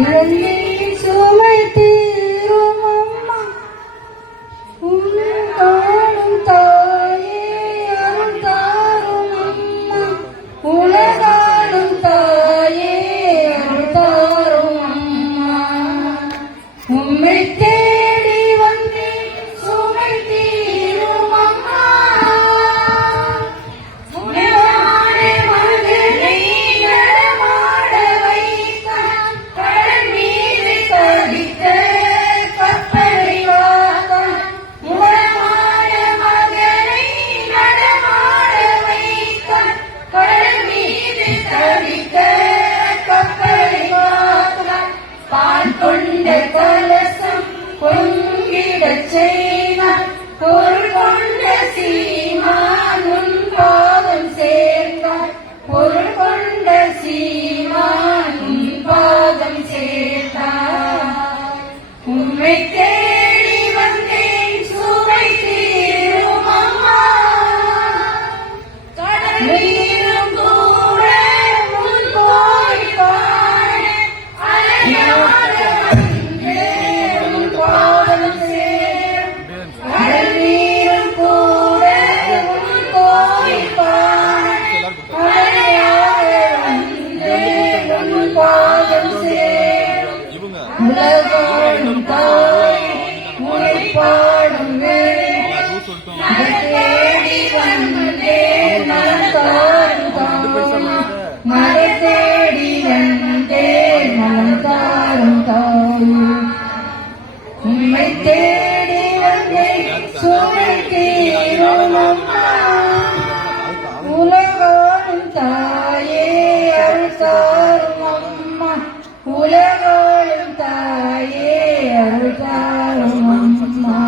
இழந்தேன் சுமை தீரும் அம்மா உன்னாலும் தாயே அருள் தாரும் அம்மா உலகாலும் தாயே அருள் தாரும் அம்மா உம்மை தேடி வந்தேன் சுமை தீரும் அம்மா உன்னோடு மகனை நடமாட வைத்தான் கடல் மீது தவித்த கப்பலை வாத்தான் உன்னோட மகனை நடமாட வைத்தான் கடல் மீது தவித்த கப்பலை வாத்தான் பால் கொண்ட கலசம் பொங்கிடச் செய்தான் பொருள் கொண்ட சீமான் உன் பாதம் சேர்ந்தார் பொருள் கொண்ட சீமான் உன் பாதம் சேர்ந்தார் உம்மை தேடி வந்தேன் சுமை தீரும் அம்மா கடலும் கூட உன் போய் காண அலையாட வந்தேன் உன் பாதம் சேர் கடலும் கூட உன் போய் காண அலையாட வந்தேன் உன் பாதம் சேர் உலகோடும் தாய் உனை பாடும் வேளை தேடி வந்தேன் மனம் தாரும் தாயும் மலை தேடி வந்தேன் மனம் தாரும் தாயும் உம்மை தேடி வந்தேன் சுமை தீரும் அம்மா உலகாலும் தாயே அருள் தாரும் அம்மா உலகாலும் தாயே அருள் தாரும் அம்மா